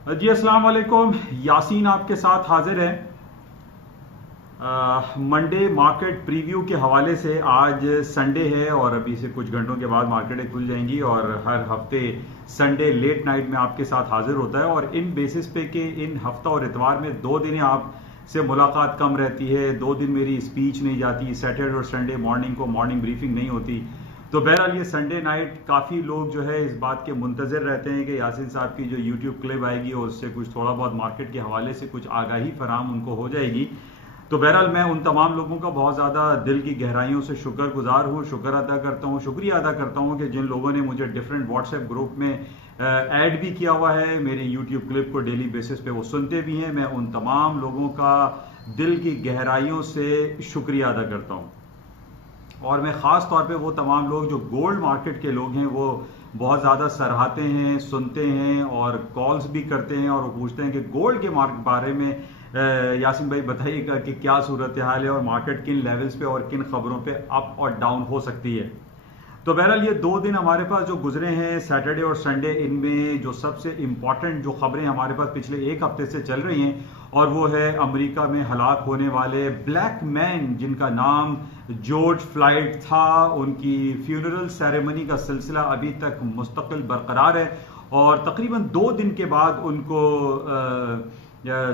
जी अस्सलाम वालेकुम। यासीन आपके साथ हाजिर है मंडे मार्केट प्रीव्यू के हवाले से। आज संडे है और अभी से कुछ घंटों के बाद मार्केटें खुल जाएंगी और हर हफ्ते संडे लेट नाइट में आपके साथ हाजिर होता है। और इन बेसिस पे कि इन हफ्ता और इतवार में 2 दिन आप से मुलाकात कम रहती है, 2 दिन मेरी स्पीच नहीं जाती, सैटरडे और संडे मॉर्निंग को मॉर्निंग ब्रीफिंग नहीं होती। तो बहरहाल ये संडे नाइट काफ़ी लोग जो है इस बात के मुंतजर रहते हैं कि यासीन साहब की जो यूट्यूब क्लिप आएगी और उससे कुछ थोड़ा बहुत मार्केट के हवाले से कुछ आगाही फराम उनको हो जाएगी। तो बहरहाल मैं उन तमाम लोगों का बहुत ज़्यादा दिल की गहराइयों से शुक्रगुजार हूँ, शुक्र अदा करता हूँ, शुक्रिया अदा करता हूँ कि जिन लोगों ने मुझे डिफरेंट व्हाट्सएप ग्रुप में ऐड भी किया हुआ है, मेरे यूट्यूब क्लिप को डेली बेसिस पे वो सुनते भी हैं। मैं उन तमाम लोगों का दिल की गहराइयों से शुक्रिया अदा करता हूँ। और मैं ख़ास तौर पे वो तमाम लोग जो गोल्ड मार्केट के लोग हैं वो बहुत ज़्यादा सराहते हैं, सुनते हैं और कॉल्स भी करते हैं और वो पूछते हैं कि गोल्ड के बारे में यासीन भाई बताइएगा कि क्या सूरत हाल है और मार्केट किन लेवल्स पे और किन खबरों पे अप और डाउन हो सकती है। तो बहरहाल ये 2 दिन हमारे पास जो गुजरे हैं सैटरडे और संडे, इनमें जो सबसे इम्पॉर्टेंट जो खबरें हमारे पास पिछले एक हफ्ते से चल रही हैं और वो है अमेरिका में हलाक होने वाले ब्लैक मैन जिनका नाम जॉर्ज फ्लॉयड था। उनकी फ्यूनरल सेरेमनी का सिलसिला अभी तक मुस्तकिल बरकरार है और तकरीबन 2 दिन के बाद उनको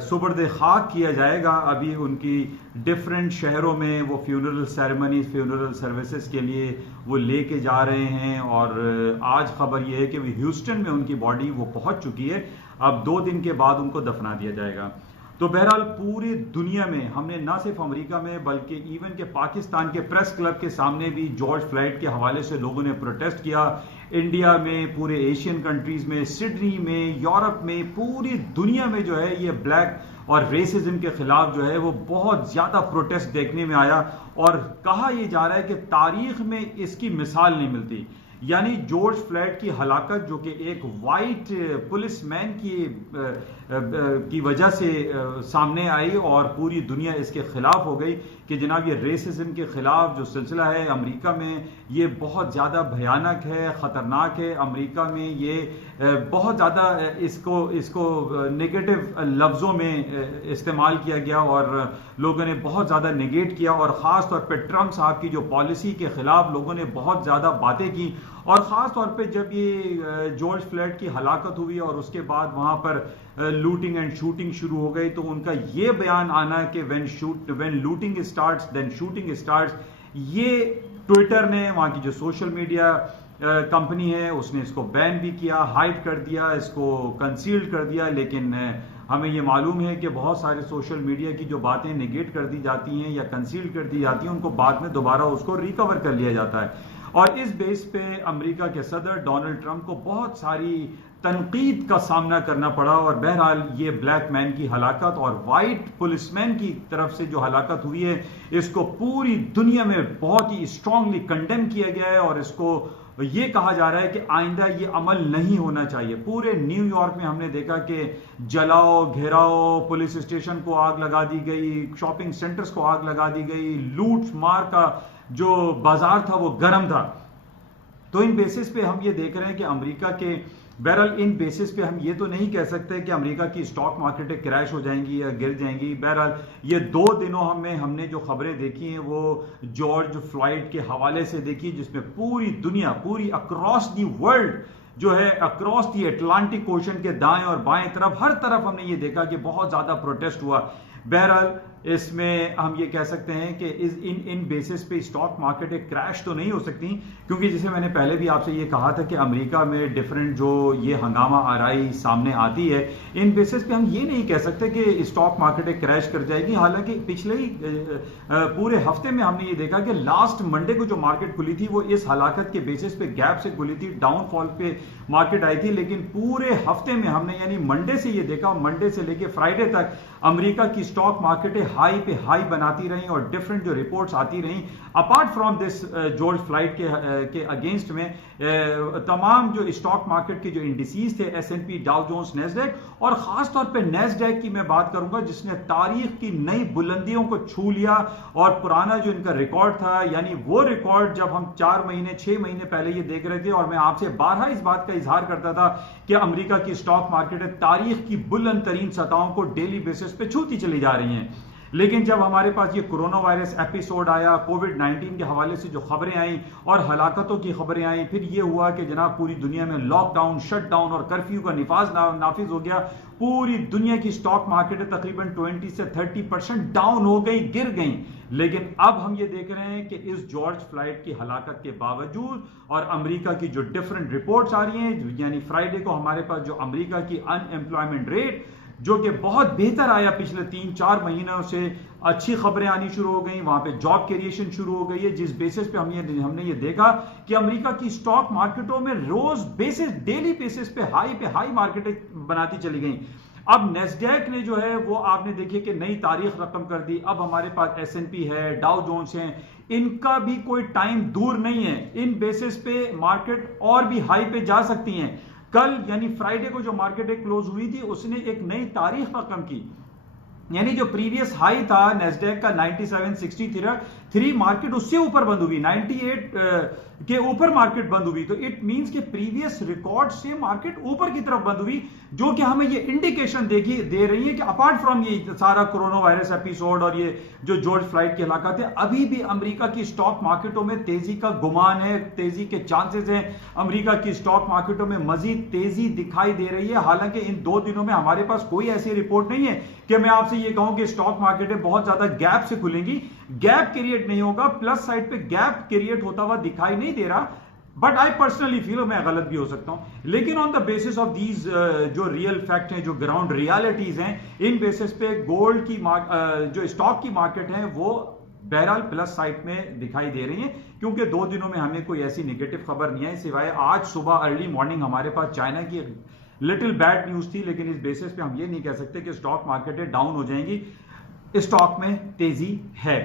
सुबर्द खाक किया जाएगा। अभी उनकी डिफरेंट शहरों में वो फ्यूनरल सेरेमनी, फ्यूनरल सर्विसेज के लिए वो लेके जा रहे हैं और आज खबर ये है कि ह्यूस्टन में उनकी बॉडी वो पहुंच चुकी है। अब 2 दिन के बाद उनको दफना दिया जाएगा। तो बहरहाल पूरी दुनिया में हमने ना सिर्फ अमेरिका में बल्कि इवन के पाकिस्तान के प्रेस क्लब के सामने भी जॉर्ज फ्लॉयड के हवाले से लोगों ने प्रोटेस्ट किया। इंडिया में, पूरे एशियन कंट्रीज में, सिडनी में, यूरोप में, पूरी दुनिया में जो है ये ब्लैक और रेसिज्म के खिलाफ जो है वो बहुत ज्यादा प्रोटेस्ट देखने में आया। और कहा यह जा रहा है कि तारीख में इसकी मिसाल नहीं मिलती। यानी जॉर्ज फ्लॉयड की हलाकत जो कि एक वाइट पुलिसमैन की वजह से सामने आई और पूरी दुनिया इसके खिलाफ हो गई कि जनाब ये रेसिज्म के खिलाफ जो सिलसिला है अमेरिका में ये बहुत ज़्यादा भयानक है, ख़तरनाक है। अमेरिका में ये बहुत ज़्यादा इसको नेगेटिव लफ्ज़ों में इस्तेमाल किया गया और लोगों ने बहुत ज़्यादा नेगेट किया और ख़ास तौर पे ट्रंप साहब की जो पॉलिसी के खिलाफ लोगों ने बहुत ज़्यादा बातें की। और ख़ास तौर पे जब ये जॉर्ज फ्लॉयड की हलाकत हुई और उसके बाद वहाँ पर लूटिंग एंड शूटिंग शुरू हो गई तो उनका ये बयान आना कि when looting starts then shooting starts, ये ट्विटर ने, वहाँ की जो सोशल मीडिया कंपनी है, उसने इसको बैन भी किया, हाइड कर दिया, इसको कंसील्ड कर दिया। लेकिन हमें ये मालूम है कि बहुत सारे सोशल मीडिया की जो बातें नेगेट कर दी जाती हैं या कंसील कर दी जाती हैं उनको बाद में दोबारा उसको रिकवर कर लिया जाता है। और इस बेस पे अमेरिका के सदर डोनाल्ड ट्रंप को बहुत सारी तनकीद का सामना करना पड़ा। और बहरहाल ये ब्लैक मैन की हलाकत और वाइट पुलिसमैन की तरफ से जो हलाकत हुई है इसको पूरी दुनिया में बहुत ही स्ट्रांगली कंडेम किया गया है और इसको ये कहा जा रहा है कि आइंदा ये अमल नहीं होना चाहिए। पूरे न्यूयॉर्क में हमने देखा कि जलाओ, घेराओ, पुलिस स्टेशन को आग लगा दी गई, शॉपिंग सेंटर्स को आग लगा दी गई, लूट मार का जो बाजार था वो गर्म था। तो इन बेसिस पे हम ये देख रहे हैं कि अमेरिका के, बहरहाल इन बेसिस पे हम ये तो नहीं कह सकते कि अमेरिका की स्टॉक मार्केटें क्रैश हो जाएंगी या गिर जाएंगी। बहरहाल ये 2 दिनों में हमने जो खबरें देखी हैं वो जॉर्ज फ्लॉयड के हवाले से देखी, जिसमें पूरी दुनिया, पूरी अक्रॉस दी वर्ल्ड जो है, अक्रॉस दी अटलांटिक ओशन के दाएं और बाएं तरफ, हर तरफ हमने ये देखा कि बहुत ज्यादा प्रोटेस्ट हुआ। बहरहाल इसमें हम ये कह सकते हैं कि इन बेसिस पे स्टॉक मार्केटें क्रैश तो नहीं हो सकती, क्योंकि जैसे मैंने पहले भी आपसे ये कहा था कि अमेरिका में डिफरेंट जो ये हंगामा आराई सामने आती है, इन बेसिस पे हम ये नहीं कह सकते कि स्टॉक मार्केटें क्रैश कर जाएगी। हालांकि पिछले ही पूरे हफ्ते में हमने ये देखा कि लास्ट मंडे को जो मार्केट खुली थी वो इस हलाकत के बेसिस पे गैप से खुली थी, डाउनफॉल पे मार्केट आई थी। लेकिन पूरे हफ्ते में हमने यानी मंडे से ये देखा, मंडे से लेके फ्राइडे तक अमेरिका की स्टॉक मार्केटें पे हाई बनाती रही और डिफरेंट जो रिपोर्ट्स आती रही apart from this George flied के अगेंस्ट में तमाम जो स्टॉक मार्केट के जो इंडिसीज थे, S&P, डाउ जोन्स, नेस्डैक और खास तौर पे नेस्डैक की मैं बात करूंगा जिसने तारीख की नई बुलंदियों को छू लिया और पुराना जो इनका रिकॉर्ड था, यानी वो रिकॉर्ड जब हम 4 महीने 6 महीने पहले ये देख रहे थे और मैं आपसे बारहा इस बात का इजहार करता था कि अमेरिका की स्टॉक मार्केट तारीख की बुलंद तरीन सतहों को डेली बेसिस पे छूती चली जा रही हैं। लेकिन जब हमारे पास ये कोरोना वायरस एपिसोड आया, कोविड-19 के हवाले से जो खबरें आई और हलाकतों की खबरें आई, फिर ये हुआ कि जनाब पूरी दुनिया में लॉकडाउन, शटडाउन और कर्फ्यू का नाफिज हो गया। पूरी दुनिया की स्टॉक मार्केट तकरीबन 20 से 30% डाउन हो गई, गिर गई। लेकिन अब हम ये देख रहे हैं कि इस जॉर्ज फ्लाइड की हलाकत के बावजूद और अमेरिका की जो डिफरेंट रिपोर्ट्स आ रही हैं, यानी फ्राइडे को हमारे पास जो अमेरिका की अनएम्प्लॉयमेंट रेट जो कि बहुत बेहतर आया, पिछले 3-4 महीनों से अच्छी खबरें आनी शुरू हो गई, वहां पे जॉब क्रिएशन शुरू हो गई है, जिस बेसिस पे हमने ये देखा कि अमेरिका की स्टॉक मार्केटों में रोज बेसिस, डेली बेसिस पे हाई मार्केटें बनाती चली गई। अब नेस्डैक ने जो है वो आपने देखिए कि नई तारीख रकम कर दी। अब हमारे पास S&P है, डाउ जोन्स हैं, इनका भी कोई टाइम दूर नहीं है, इन बेसिस पे मार्केट और भी हाई पे जा सकती हैं। कल यानी फ्राइडे को जो मार्केट क्लोज हुई थी उसने एक नई तारीख रकम की, यानी जो प्रीवियस हाई था नेस्डैक का 9763, मार्केट उससे ऊपर बंद हुई, 98 के ऊपर मार्केट बंद हुई। तो इट मींस कि प्रीवियस रिकॉर्ड से मार्केट ऊपर की तरफ बंद हुई, जो कि हमें ये इंडिकेशन दे रही है कि अपार्ट फ्रॉम ये सारा कोरोना वायरस एपिसोड और ये जो जॉर्ज फ्लाइड की हलाकत है, अभी भी अमेरिका की स्टॉक मार्केटों में तेजी का गुमान है, तेजी के चांसेस हैं। अमेरिका की स्टॉक मार्केटों में मजीद तेजी दिखाई दे रही है। हालांकि इन 2 दिनों में हमारे पास कोई ऐसी रिपोर्ट नहीं है कि मैं आपसे ये कहूं कि स्टॉक मार्केटें बहुत ज्यादा गैप से खुलेंगी। गैप क्रिएट नहीं होगा, प्लस साइड पे गैप क्रिएट होता हुआ दिखाई नहीं दे रहा, बट आई पर्सनली फील, मैं गलत भी हो सकता हूं। लेकिन on the basis of these जो रियल फैक्ट हैं, जो ग्राउंड रियलिटीज हैं, इन बेसिस पे गोल्ड की जो स्टॉक की मार्केट है वो बहरहाल प्लस साइड में दिखाई दे रही है, क्योंकि 2 दिनों में हमें कोई ऐसी नेगेटिव खबर नहीं आई, सिवाय आज सुबह अर्ली मॉर्निंग हमारे पास चाइना की लिटिल बैड न्यूज थी। लेकिन इस बेसिस पे हम ये नहीं कह सकते कि स्टॉक मार्केटें डाउन हो जाएंगी, स्टॉक में तेजी है।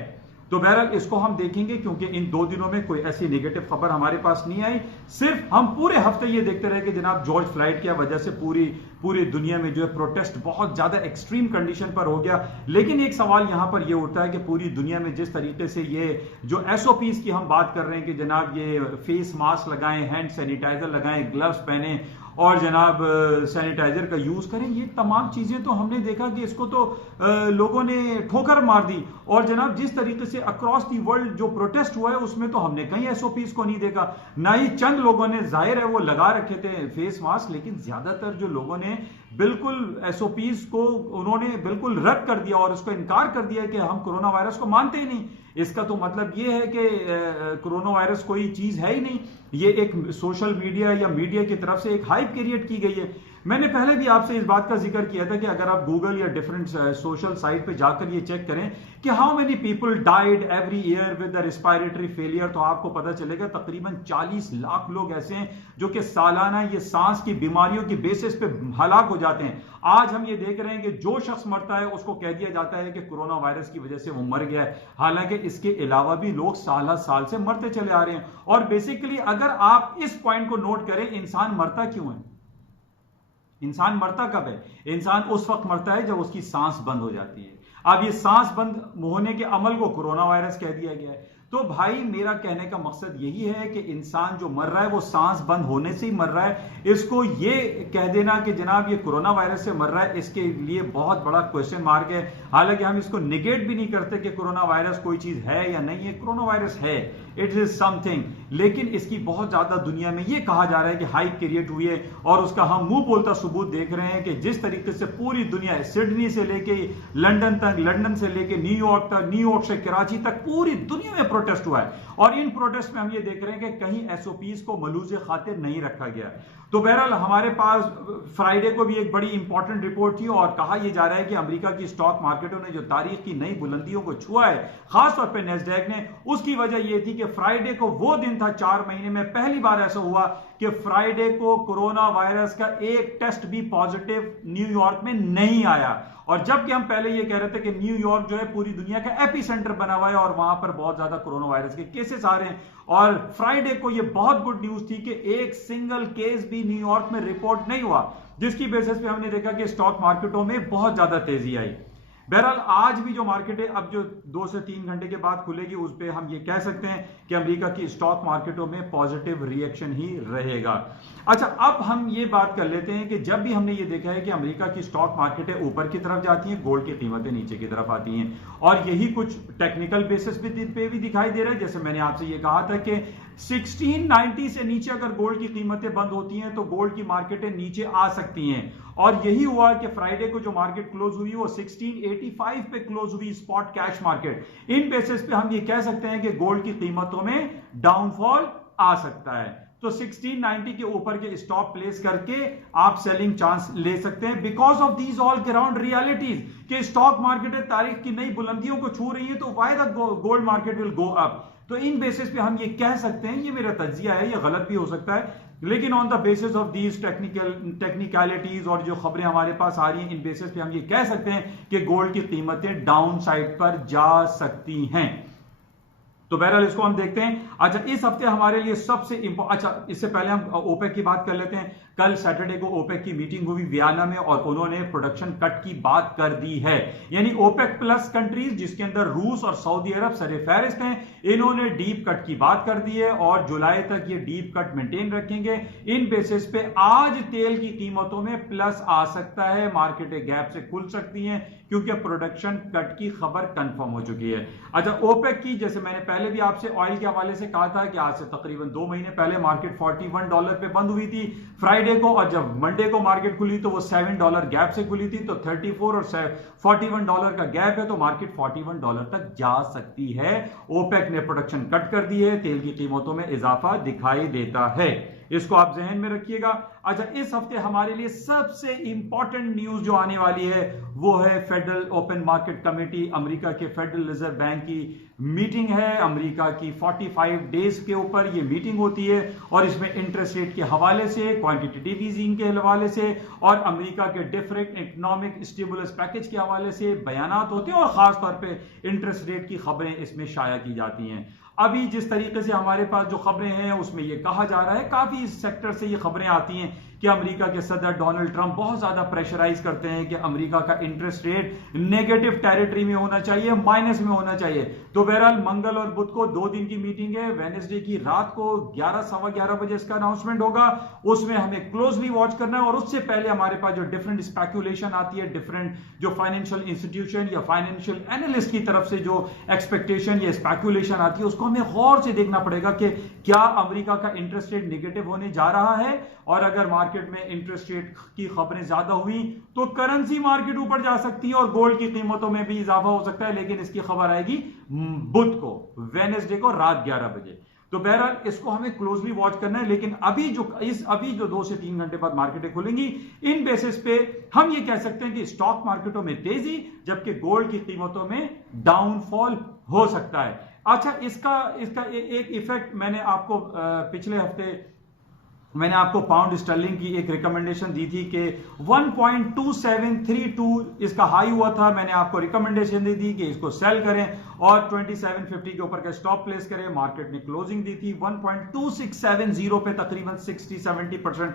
तो बहरहाल इसको हम देखेंगे, क्योंकि इन 2 दिनों में कोई ऐसी नेगेटिव खबर हमारे पास नहीं आई। सिर्फ हम पूरे हफ्ते ये देखते रहे कि जनाब जॉर्ज फ्लाइड की वजह से पूरी दुनिया में जो है प्रोटेस्ट बहुत ज्यादा एक्सट्रीम कंडीशन पर हो गया। लेकिन एक सवाल यहां पर यह उठता है कि पूरी दुनिया में जिस तरीके से ये जो SOPs की हम बात कर रहे हैं कि जनाब ये फेस मास्क लगाएं, हैंड सैनिटाइजर लगाएं, ग्लव्स पहने और जनाब सैनिटाइजर का यूज करें, ये तमाम चीजें तो हमने देखा कि इसको तो लोगों ने ठोकर मार दी। और जनाब जिस तरीके से अक्रॉस दी वर्ल्ड जो प्रोटेस्ट हुआ है उसमें तो हमने कहीं SOPs को नहीं देखा, ना ही चंद लोगों ने, जाहिर है वो लगा रखे थे फेस मास्क, लेकिन ज्यादातर जो लोगों ने बिल्कुल SOPs को उन्होंने बिल्कुल रद्द कर दिया और उसको इनकार कर दिया कि हम कोरोना वायरस को मानते ही नहीं। इसका तो मतलब ये है कि कोरोना वायरस कोई चीज है ही नहीं, ये एक सोशल मीडिया या मीडिया की तरफ से एक हाइप क्रिएट की गई है। मैंने पहले भी आपसे इस बात का जिक्र किया था कि अगर आप गूगल या डिफरेंट सोशल साइट पे जाकर ये चेक करें कि how many people died every year with the respiratory failure, तो आपको पता चलेगा तकरीबन 40 लाख लोग ऐसे हैं जो कि सालाना ये सांस की बीमारियों की बेसिस पे हलाक हो जाते हैं। आज हम ये देख रहे हैं कि जो शख्स मरता है उसको कह दिया जाता है कि कोरोना वायरस की वजह से वो मर गया है, हालांकि इसके अलावा भी लोग साल से मरते चले आ रहे हैं। और बेसिकली अगर आप इस पॉइंट को नोट करें, इंसान मरता क्यों है? इंसान मरता कब है? इंसान उस वक्त मरता है जब उसकी सांस बंद हो जाती है। अब ये सांस बंद होने के अमल को कोरोना वायरस कह दिया गया है। तो भाई मेरा कहने का मकसद यही है कि इंसान जो मर रहा है वो सांस बंद होने से ही मर रहा है। इसको ये कह देना कि जनाब ये कोरोना वायरस से मर रहा है, इसके लिए बहुत बड़ा क्वेश्चन मार्क है। हालांकि हम इसको निगेट भी नहीं करते कि कोरोना वायरस कोई चीज है या नहीं है, कोरोना वायरस है, इट इज समथिंग। लेकिन इसकी बहुत ज्यादा दुनिया में ये कहा जा रहा है कि हाइप क्रिएट हुई है और उसका हम मुंह बोलता सबूत देख रहे हैं कि जिस तरीके से पूरी दुनिया, सिडनी से लेके लंदन तक, लंदन से लेके न्यूयॉर्क तक, न्यूयॉर्क से कराची तक, पूरी दुनिया में प्रोटेस्ट हुआ है। और इन प्रोटेस्ट में हम ये देख रहे हैं कि कहीं SOPs को मलूज़े खातिर नहीं रखा गया। तो बहरहाल हमारे पास फ्राइडे को भी एक बड़ी इंपॉर्टेंट रिपोर्ट थी और कहा यह जा रहा है कि अमेरिका की स्टॉक मार्केटों ने जो तारीख की नई बुलंदियों को छुआ है, खासतौर पर नेस्डैक ने, उसकी वजह यह थी कि फ्राइडे को वो दिन था 4 महीने में पहली बार ऐसा हुआ कि फ्राइडे को कोरोना वायरस का एक टेस्ट भी पॉजिटिव न्यूयॉर्क में नहीं आया। और जबकि हम पहले ये कह रहे थे कि न्यूयॉर्क जो है पूरी दुनिया का एपी सेंटर बना हुआ है और वहां पर बहुत ज्यादा कोरोना वायरस के केसेस आ रहे हैं, और फ्राइडे को ये बहुत गुड न्यूज थी कि एक सिंगल केस भी न्यूयॉर्क में रिपोर्ट नहीं हुआ, जिसकी बेसिस पे हमने देखा कि स्टॉक मार्केटों में बहुत ज्यादा तेजी आई। बहरहाल आज भी जो मार्केट है अब जो 2 से 3 घंटे के बाद खुलेगी उस पे हम ये कह सकते हैं कि अमेरिका की स्टॉक मार्केटों में पॉजिटिव रिएक्शन ही रहेगा। अच्छा, अब हम ये बात कर लेते हैं कि जब भी हमने ये देखा है कि अमेरिका की स्टॉक मार्केटें ऊपर की तरफ जाती हैं, गोल्ड की कीमतें नीचे की तरफ आती हैं, और यही कुछ टेक्निकल बेसिस पे भी दिखाई दे रहा है। जैसे मैंने आपसे ये कहा था कि 1690 से नीचे अगर गोल्ड की कीमतें बंद होती हैं तो गोल्ड की मार्केटें नीचे आ सकती हैं, और यही हुआ कि फ्राइडे को जो मार्केट क्लोज हुई वो 1685 पे क्लोज हुई, स्पॉट कैश मार्केट। इन बेसिस पे हम ये कह सकते हैं कि गोल्ड की कीमतों में डाउनफॉल आ सकता है। तो 1690 के ऊपर के स्टॉप प्लेस करके आप सेलिंग चांस ले सकते हैं, because of these all ground realities कि स्टॉक मार्केट तारीख की नई बुलंदियों को छू रही है, तो why the gold market will go up. तो इन बेसिस पे हम ये कह सकते हैं, ये मेरा तज्जिया है, ये गलत भी हो सकता है, लेकिन on the basis of these technicalities और जो खबरें हमारे पास आ रही हैं, इन बेसिस पे हम ये कह सकते हैं कि गोल्ड की कीमतें डाउन साइड पर जा सकती हैं। तो बहरहाल इसको हम देखते हैं। अच्छा, इस हफ्ते हमारे लिए सबसे अच्छा, इससे पहले हम ओपेक की बात कर लेते हैं। कल सैटरडे को ओपेक की मीटिंग हुई वियना में और उन्होंने प्रोडक्शन कट की बात कर दी है, यानी ओपेक प्लस कंट्रीज जिसके अंदर रूस और सऊदी अरब सरफहरिस्त हैं, इन्होंने डीप कट की बात कर दी है और जुलाई तक ये डीप कट मेंटेन रखेंगे। इन बेसिस पे आज तेल की कीमतों में प्लस आ सकता है, मार्केटें गैप से खुल सकती हैं क्योंकि प्रोडक्शन कट की खबर कंफर्म हो चुकी है। अच्छा, ओपेक की, जैसे मैंने पहले भी आपसे ऑयल के हवाले से कहा था कि आज से तकरीबन 2 महीने पहले मार्केट $41 पे बंद हुई थी फ्राइडे को, और जब मंडे को मार्केट खुली तो वो $7 गैप से खुली थी, तो 34 और $41 का गैप है, तो मार्केट $41 तक जा सकती है। ओपेक ने प्रोडक्शन कट कर दी है, तेल की कीमतों में इजाफा दिखाई देता है, इसको आप जहन में रखिएगा। अच्छा, इस हफ्ते हमारे लिए सबसे इंपॉर्टेंट न्यूज जो आने वाली है वो है federal open market committee, America के फेडरल रिजर्व बैंक की मीटिंग है। अमेरिका की 45 डेज के ऊपर ये मीटिंग होती है और इसमें इंटरेस्ट रेट के हवाले से, क्वांटिटेटिव ईजिंग के हवाले से और अमेरिका के डिफरेंट इकोनॉमिक स्टिमुलस पैकेज के हवाले से बयानात होते हैं और खासतौर पे इंटरेस्ट रेट की खबरें इसमें शाया की जाती हैं। अभी जिस तरीके से हमारे पास जो खबरें हैं उसमें यह कहा जा रहा है, काफी सेक्टर से ये खबरें आती हैं कि अमेरिका के सदर डोनाल्ड ट्रंप बहुत ज्यादा प्रेशराइज करते हैं कि अमेरिका का इंटरेस्ट रेट नेगेटिव टेरिटरी में होना चाहिए, माइनस में होना चाहिए। तो बहरहाल मंगल और बुध को 2 दिन की मीटिंग है, वेडनेसडे की रात को 11 सवा 11 बजे इसका अनाउंसमेंट होगा, उसमें हमें क्लोजली वॉच करना है। और उससे पहले हमारे पास जो डिफरेंट स्पेकुलेशन आती है, डिफरेंट जो फाइनेंशियल इंस्टीट्यूशन या फाइनेंशियल एनालिस्ट की तरफ से जो एक्सपेक्टेशन या स्पेकुलेशन आती है, उसको हमें गौर से देखना पड़ेगा कि क्या अमेरिका का इंटरेस्ट रेट नेगेटिव होने जा रहा है, और अगर मार्केट में इंटरेस्ट रेट की खबरें ज्यादा हुई तो करेंसी मार्केट ऊपर जा सकती है और गोल्ड की कीमतों में भी इजाफा हो सकता है, लेकिन इसकी खबर आएगी बुध को, वेडनेसडे को रात 11 बजे। तो बहरहाल इसको हमें क्लोजली वॉच करना है। लेकिन अभी जो 2 से 3 घंटे बाद मार्केटें खुलेंगी, इन बेसिस पे हम ये कह सकते हैं कि स्टॉक मार्केटों में तेजी, जबकि गोल्ड की कीमतों में डाउनफॉल हो सकता है। अच्छा, इसका एक इफेक्ट मैंने आपको पिछले हफ्ते मैंने आपको पाउंड स्टर्लिंग की एक रिकमेंडेशन दी थी कि 1.2732 इसका हाई हुआ था, मैंने आपको रिकमेंडेशन दी थी कि इसको सेल करें और 2750 के ऊपर का स्टॉप प्लेस करें। मार्केट ने क्लोजिंग दी थी 1.2670 पे, तकरीबन 60-70%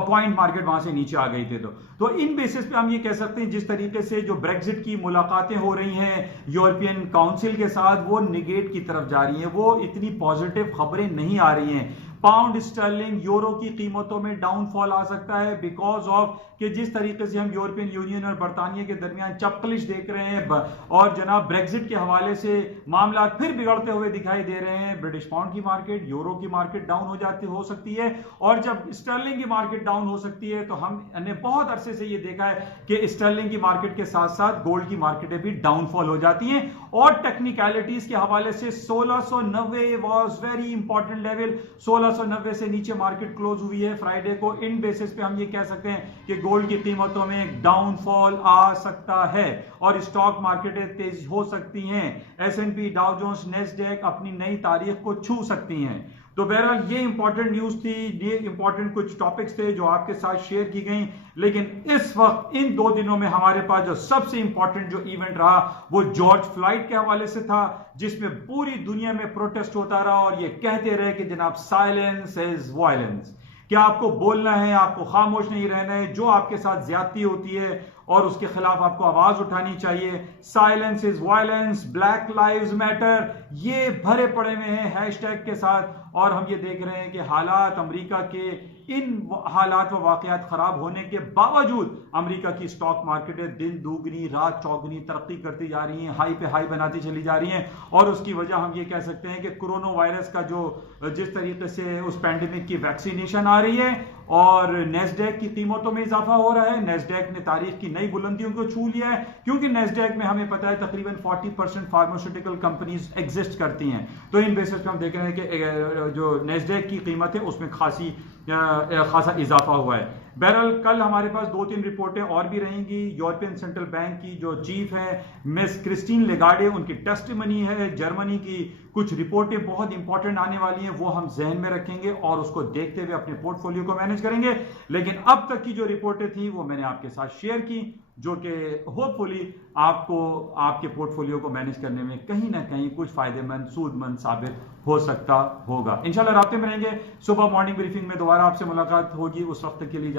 पॉइंट मार्केट वहां से नीचे आ गई थी। तो इन बेसिस पे हम ये कह सकते हैं जिस तरीके से जो ब्रेक्जिट की मुलाकातें हो रही हैं यूरोपियन काउंसिल के साथ, वो निगेट की तरफ जा रही हैं, वो इतनी पॉजिटिव खबरें नहीं आ रही हैं। पाउंड स्टर्लिंग यूरो की कीमतों में डाउनफॉल आ सकता है बिकॉज ऑफ कि जिस तरीके से हम यूरोपियन यूनियन और बरतानिया के दरमियान चपकलिश देख रहे हैं और जनाब ब्रेक्जिट के हवाले से मामला फिर बिगड़ते हुए दिखाई दे रहे हैं। ब्रिटिश पाउंड की मार्केट, यूरो की मार्केट डाउन हो सकती है, और जब स्टर्लिंग की मार्केट डाउन हो सकती है तो हमने बहुत अरसे से ये देखा है कि स्टर्लिंग की मार्केट के साथ साथ गोल्ड की मार्केटें भी डाउनफॉल हो जाती हैं। और टेक्निकलिटीज के हवाले से 1690 वॉज वेरी इंपॉर्टेंट लेवल, 1690 से नीचे मार्केट क्लोज हुई है फ्राइडे को। इन बेसिस पे हम ये कह सकते हैं कि गोल्ड की कीमतों में डाउनफॉल आ सकता है और स्टॉक मार्केटें तेज हो सकती हैं। S&P, डाउ जोन्स, नेस्डैक अपनी नई तारीख को छू सकती हैं। तो बहरहाल ये इंपॉर्टेंट न्यूज थी, ये इंपॉर्टेंट कुछ टॉपिक्स थे जो आपके साथ शेयर की गई। लेकिन इस वक्त इन 2 दिनों में हमारे पास जो सबसे इंपॉर्टेंट जो इवेंट रहा वो जॉर्ज फ्लॉयड के हवाले से था, जिसमें पूरी दुनिया में प्रोटेस्ट होता रहा और ये कहते रहे कि जनाब साइलेंस इज वायलेंस, क्या आपको बोलना है, आपको खामोश नहीं रहना है, जो आपके साथ ज्यादती होती है और उसके खिलाफ आपको आवाज उठानी चाहिए। Silence is violence, black lives matter, ये भरे पड़े हुए हैं हैशटैग के साथ। और हम ये देख रहे हैं कि हालात अमेरिका के इन हालात व वाकयात खराब होने के बावजूद अमेरिका की स्टॉक मार्केटें दिन दुगनी रात चौगनी तरक्की करती जा रही हैं, हाई पे हाई बनाती चली जा रही हैं। और उसकी वजह हम ये कह सकते हैं कि कोरोना वायरस का जो जिस तरीके से उस पैंडेमिक की वैक्सीनेशन आ रही है और नेस्डैक की कीमतों में इजाफा हो रहा है। नेस्डैक ने तारीख की नई बुलंदियों को छू लिया है, क्योंकि नेस्डैक में हमें पता है तकरीबन 40% फार्मास्यूटिकल कंपनीज एग्जिस्ट करती हैं। तो इन बेसिस पे हम देख रहे हैं कि जो नेस्डैक की कीमत है उसमें खासा इजाफा हुआ है। बहरहाल कल हमारे पास 2-3 रिपोर्टें और भी रहेंगी। यूरोपियन सेंट्रल बैंक की जो चीफ है मिस क्रिस्टीन लेगार्डे, उनकी टेस्टिमनी है। जर्मनी की कुछ रिपोर्टें बहुत इंपॉर्टेंट आने वाली हैं, वो हम जहन में रखेंगे और उसको देखते हुए अपने पोर्टफोलियो को मैनेज करेंगे। लेकिन अब तक की जो रिपोर्टें थी वो मैंने आपके साथ शेयर की, जो कि होपफुली आपको आपके पोर्टफोलियो को मैनेज करने में कहीं ना कहीं कुछ फायदेमंद सूदमंद साबित हो सकता होगा। इंशाल्लाह राब्ते में रहेंगे। सुबह मॉर्निंग ब्रीफिंग में दोबारा आपसे मुलाकात होगी, उस वक्त के लिए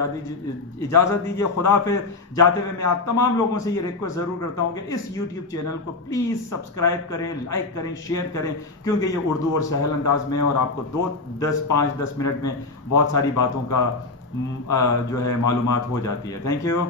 इजाजत दीजिए। खुदा हाफिज़। जाते हुए मैं आप तमाम लोगों से ये रिक्वेस्ट जरूर करता हूं कि इस यूट्यूब चैनल को प्लीज सब्सक्राइब करें, लाइक करें, शेयर करें, क्योंकि ये उर्दू और सहल अंदाज में है और आपको 5-10 मिनट में बहुत सारी बातों का जो है मालूमात हो जाती है। Thank you.